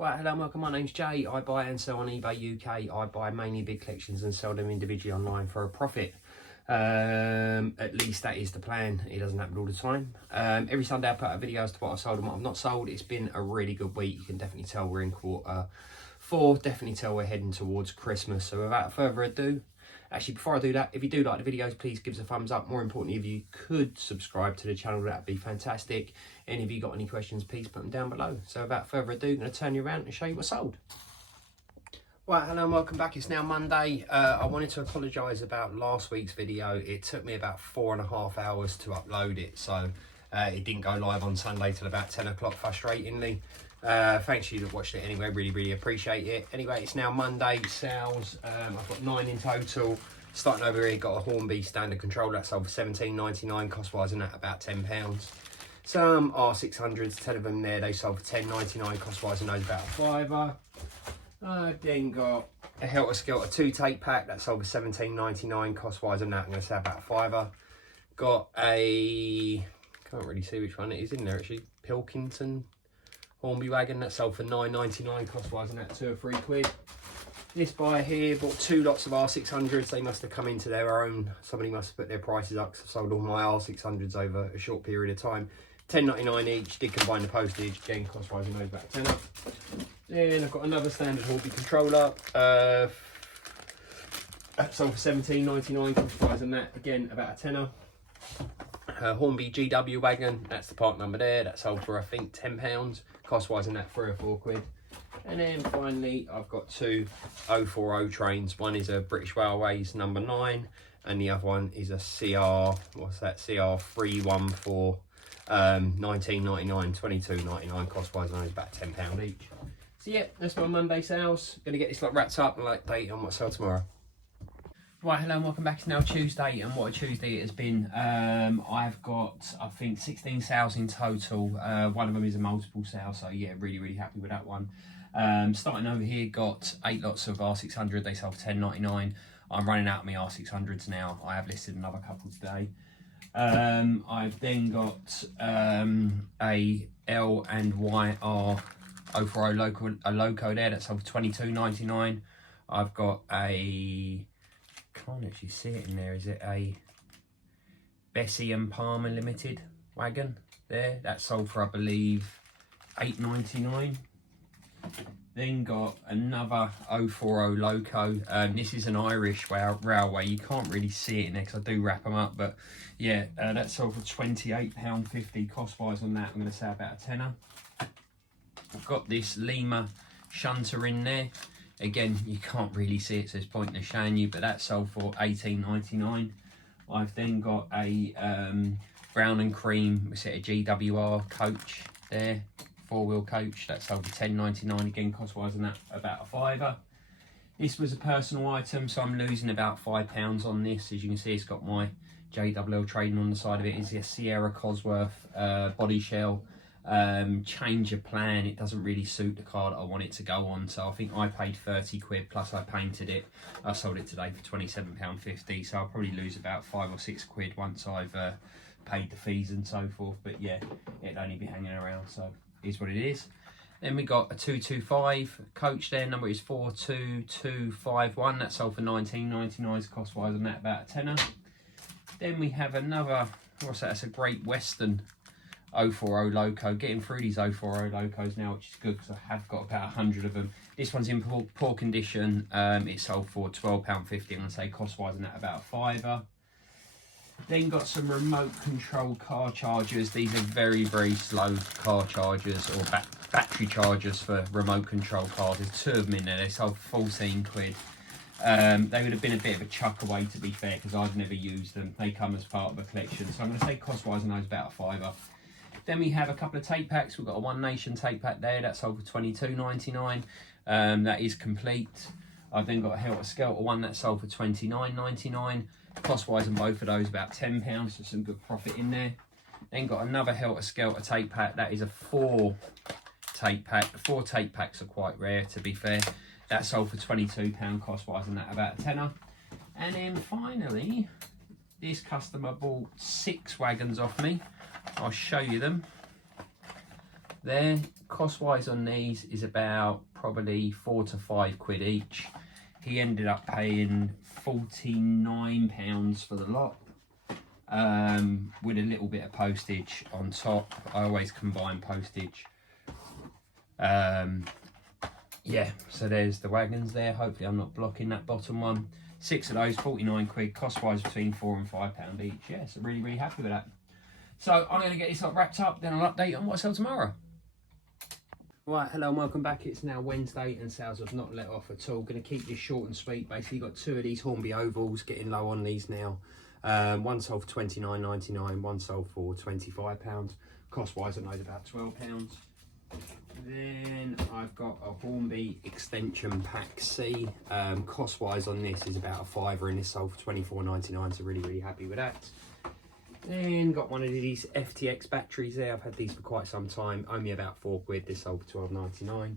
Right, hello and welcome. My name's Jay. I buy and sell on eBay UK. I buy mainly big collections and sell them individually online for a profit. At least that is the plan. It doesn't happen all the time. Every Sunday I put out videos to what I've sold and what I've not sold. It's been a really good week. You can definitely tell we're in quarter four. Definitely tell we're heading towards Christmas. So without further ado, actually before I do that, if you do like the videos, please give us a thumbs up. More importantly, if you could subscribe to the channel, that'd be fantastic. And if you got any questions, please put them down below. So without further ado, I'm going to turn you around and show you what's sold. Right, hello and welcome back. It's now Monday. I wanted to apologise about last week's video. It took me about 4.5 hours to upload it, so it didn't go live on Sunday till about 10 o'clock, frustratingly. Thanks to you that watched it anyway, really appreciate it. Anyway, it's now Monday. Sales, I've got 9 in total. Starting over here, got a Hornby standard controller that sold for $17.99, cost wise and that about £10. Some R600s, 10 of them there, they sold for $10.99, cost wise and those about a £5. I've then got a Helter Skelter 2 take pack that sold for $17.99, cost wise and that I'm going to say about a £5. Got a, can't really see which one it is in there actually, Pilkington Hornby wagon that sold for $9.99, cost wise and that £2 or £3. This buyer here bought 2 lots of R600s. They must have come into their own, somebody must have put their prices up because I've sold all my R600s over a short period of time. $10.99 each, did combine the postage, again cost wise and those about a £10. Then I've got another standard Hornby controller, that sold for $17.99, cost wise and that again about a £10. Hornby GW wagon, that's the part number there, that sold for I think £10, cost wise and that £3 or £4. And then finally I've got 2 040 trains. One is a British Railways number 9 and the other one is a CR, what's that, CR314, 19.99, 22.99, cost wise and those about £10 each. So yeah, that's my Monday sales. Gonna get this lot wrapped up and like date on what I sell tomorrow. Right, hello and welcome back. It's now Tuesday, and what a Tuesday it has been. I've got, I think, 16 sales in total. One of them is a multiple sale, so yeah, really happy with that one. Starting over here, got 8 lots of R600. They sold for $10.99. I'm running out of my R600s now. I have listed another couple today. I've then got a L and YR 040 loco there that sold for $22.99. I've got a, can't actually see it in there, is it a Bessie and Palmer Limited wagon there that sold for I believe $8.99. Then got another 040 loco. This is an Irish railway. You can't really see it in there because I do wrap them up, but yeah, that sold for £28.50, cost wise on that I'm going to say about a £10. I've got this Lima shunter in there. Again, you can't really see it, so it's pointless showing you, but that sold for $18.99. I've then got a brown and cream set of GWR coach there, 4-wheel coach, that sold for $10.99, again cost wise and that about a £5. This was a personal item, so I'm losing about £5 on this. As you can see, it's got my JLL Trading on the side of it. It's a Sierra Cosworth body shell. Change of plan, it doesn't really suit the car that I want it to go on, so I think I paid 30 quid plus I painted it. I sold it today for £27.50, so I'll probably lose about 5 or 6 quid once I've paid the fees and so forth, but yeah, it'd only be hanging around, so it is what it is. Then we got a 225 coach there, number is 42251, that sold for $19.99, cost wise on that about a £10. Then we have another, what's that, that's a Great Western 040 loco. Getting through these 040 locos now, which is good because I have got about 100 of them. This one's in poor condition. It sold for £12.50. I'm going to say cost wise and that about a £5. Then got some remote control car chargers. These are very slow car chargers or battery chargers for remote control cars. There's 2 of them in there. They sold for 14 quid. They would have been a bit of a chuck away, to be fair, because I've never used them. They come as part of a collection, so I'm going to say cost wise on those about a £5. Then we have a couple of tape packs. We've got a One Nation tape pack there that sold for $22.99. That is complete. I've then got a Helter Skelter one that sold for $29.99. Cost wise on both of those about £10, so some good profit in there. Then got another Helter Skelter tape pack. That is a 4 tape pack. The 4 tape packs are quite rare, to be fair. That sold for £22, cost wise on that about a £10. And then finally, this customer bought 6 wagons off me. I'll show you them. there. Cost wise on these is about probably £4 to £5 each. He ended up paying £49 for the lot, with a little bit of postage on top. I always combine postage. Yeah, so there's the wagons there. Hopefully I'm not blocking that bottom one. 6 of those, 49 quid, cost wise between £4 and £5 each. Yeah, so really happy with that. So I'm going to get this lot wrapped up, then I'll update on what I sell tomorrow. Right, hello and welcome back. It's now Wednesday and sales have not let off at all. Going to keep this short and sweet. Basically got 2 of these Hornby ovals, getting low on these now. One sold for £29.99, one sold for £25. Cost wise on those about £12. Then I've got a Hornby extension pack C. Cost wise on this is about a £5, and this sold for £24.99, so really happy with that. Then got one of these FTX batteries there. I've had these for quite some time, only about £4. This sold for £12.99.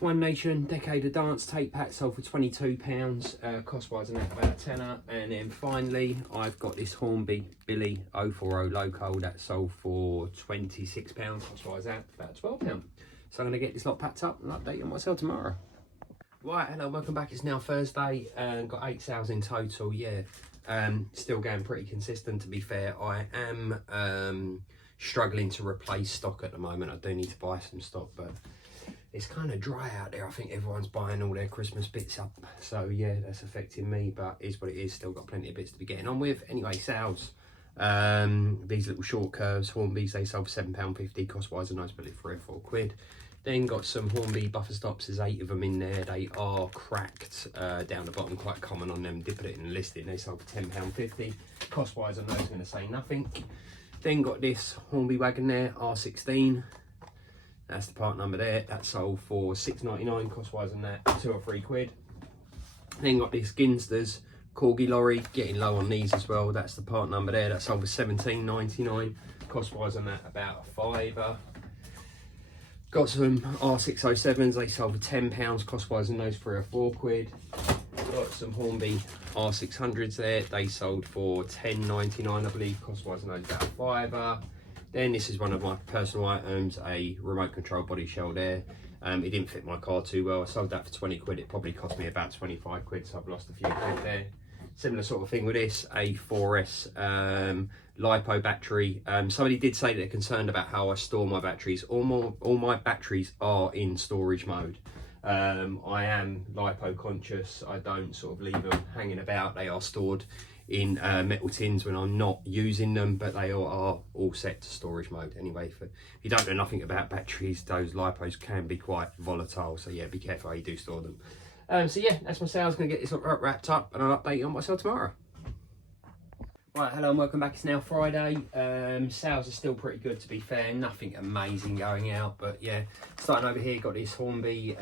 One Nation Decade of Dance tape pack sold for £22, cost wise on that about a tenner. And then finally I've got this Hornby Billy 040 Loco that sold for £26, cost wise that about £12. So I'm going to get this lot packed up and update you on what I sell tomorrow. Right, hello, welcome back. It's now Thursday and got 8 sales in total. Yeah, still going pretty consistent, to be fair. I am struggling to replace stock at the moment. I do need to buy some stock, but it's kind of dry out there. I think everyone's buying all their Christmas bits up, so yeah, that's affecting me, but it is what it is. Still got plenty of bits to be getting on with. Anyway, sales, these little short curves Hornbys, they sold for £7.50, cost wise a nice bit of £3 or £4. Then got some Hornby buffer stops. There's 8 of them in there. They are cracked down the bottom, quite common on them. Did put it in the listing. They sold for £10.50. Cost wise, I'm not going to say nothing. Then got this Hornby wagon there, R16. That's the part number there. That sold for £6.99. Cost wise on that, £2 or £3. Then got this Ginsters Corgi lorry, getting low on these as well. That's the part number there. That sold for £17.99. Cost wise on that about a £5. Got some R607s, they sold for £10, cost wise on those £3 or £4. Got some Hornby R600s there, they sold for £10.99 I believe, cost wise on those about a £5. Then this is one of my personal items, a remote control body shell there. It didn't fit my car too well. I sold that for £20. It probably cost me about £25, so I've lost a few quid there. Similar sort of thing with this, a 4S LiPo battery. Somebody did say they're concerned about how I store my batteries. All my batteries are in storage mode. I am LiPo conscious. I don't sort of leave them hanging about. They are stored in metal tins when I'm not using them, but they are all set to storage mode anyway. If you don't know nothing about batteries, those LiPos can be quite volatile, so yeah, be careful how you do store them. So yeah, that's my sales. Going to get this wrapped up and I'll update you on what I sell tomorrow. Right, hello and welcome back. It's now Friday. Sales are still pretty good, to be fair. Nothing amazing going out, but yeah, starting over here, got this Hornby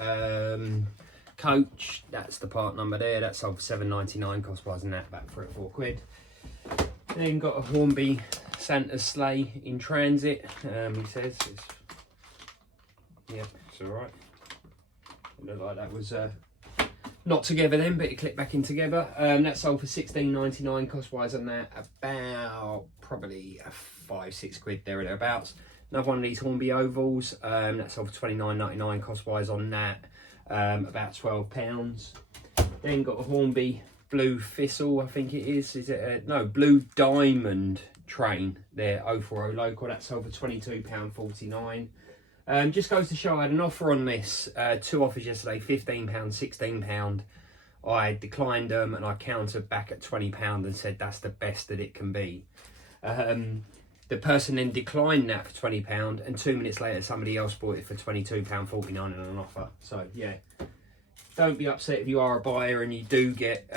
coach. That's the part number there. That sold for £7.99, cost wise on that about £3 or £4. Then got a Hornby Santa's sleigh in transit. He says yeah, it's all right. It looked like that was not together then, but it clicked back in together. That sold for £16.99, cost wise on that about probably £5-6 there or thereabouts. Another one of these Hornby ovals, that sold for £29.99, cost wise on that about £12. Then got a Hornby Blue Thistle, I think it is. Is it no, Blue Diamond train there, 040 Local. That sold for £22.49. Just goes to show I had an offer on this, 2 offers yesterday, £15, £16. I declined them and I countered back at £20 and said that's the best that it can be. The person then declined that for £20 and 2 minutes later somebody else bought it for £22.49 on an offer. So yeah, don't be upset if you are a buyer and you do get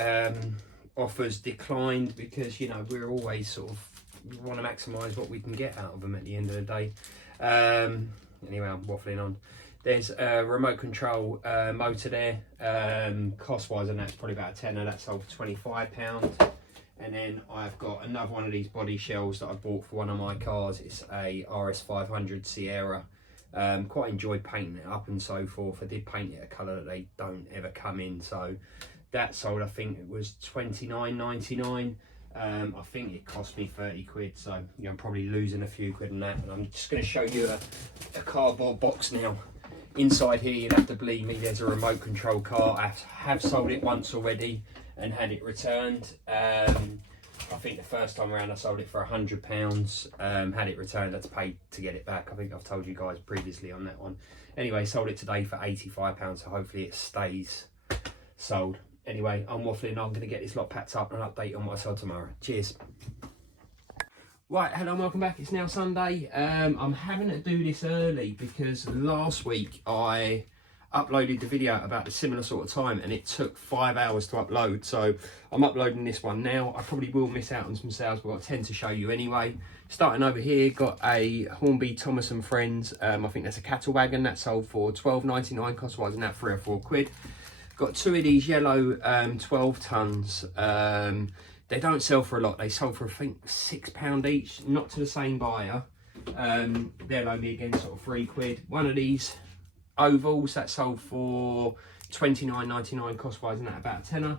offers declined, because you know we're always sort of, we want to maximise what we can get out of them at the end of the day. Anyway, I'm waffling on. There's a remote control motor there. Cost wise on that's probably about a tenner. That sold for £25. And then I've got another one of these body shells that I bought for one of my cars. It's a RS500 Sierra. Quite enjoyed painting it up and so forth. I did paint it a colour that they don't ever come in. So that sold, I think it was £29.99. I think it cost me 30 quid, so you know, I'm probably losing a few quid on that. And I'm just going to show you a cardboard box now. Inside here, you'd have to believe me, there's a remote control car. I have sold it once already and had it returned. I think the first time around I sold it for £100, had it returned, I had to pay to get it back. I think I've told you guys previously on that one. Anyway, sold it today for £85, so hopefully it stays sold. Anyway, I'm waffling. I'm going to get this lot packed up and update on what I sold tomorrow. Cheers. Right, hello and welcome back. It's now Sunday. I'm having to do this early because last week I uploaded the video about a similar sort of time and it took 5 hours to upload. So I'm uploading this one now. I probably will miss out on some sales, but I've got 10 to show you anyway. Starting over here, got a Hornby Thomas and Friends. I think that's a cattle wagon that sold for £12.99, cost-wise and that 3 or 4 quid. Got 2 of these yellow 12 tons. They don't sell for a lot. They sold for, I think, £6 each, not to the same buyer. They'll owe me again sort of 3 quid. One of these ovals that sold for £29.99, cost-wise and that about a tenner.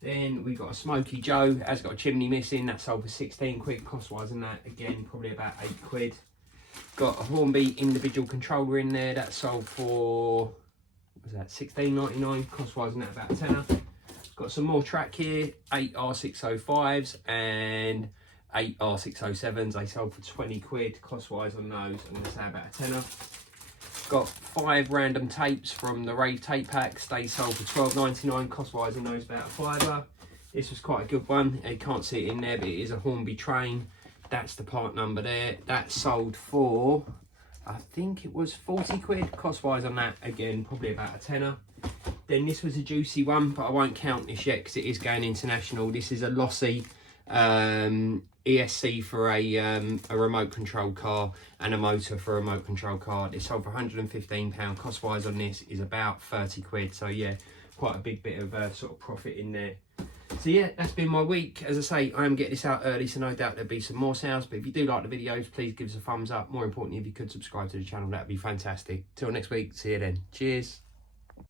Then we've got a Smoky Joe, has got a chimney missing, that sold for 16 quid, cost-wise and that again probably about 8 quid. Got a Hornby individual controller in there that sold for, what was that, £16.99, cost-wise and that about a tenner. Got some more track here, 8 R605s and 8 R607s. They sold for 20 quid, cost-wise on those, I'm going to say about a tenner. Got 5 random tapes from the Rave tape packs. They sold for £12.99, cost-wise on those about a fiver. This was quite a good one. You can't see it in there, but it is a Hornby train. That's the part number there. That sold for, I think it was 40 quid, cost-wise on that, again, probably about a tenner. Then this was a juicy one, but I won't count this yet because it is going international. This is a Lossy ESC for a remote control car and a motor for a remote control car. It sold for £115. Cost-wise on this is about 30 quid. So yeah, quite a big bit of sort of profit in there. So yeah, that's been my week. As I say, I am getting this out early, so no doubt there'll be some more sales. But if you do like the videos, please give us a thumbs up. More importantly, if you could subscribe to the channel, that'd be fantastic. Till next week, see you then. Cheers.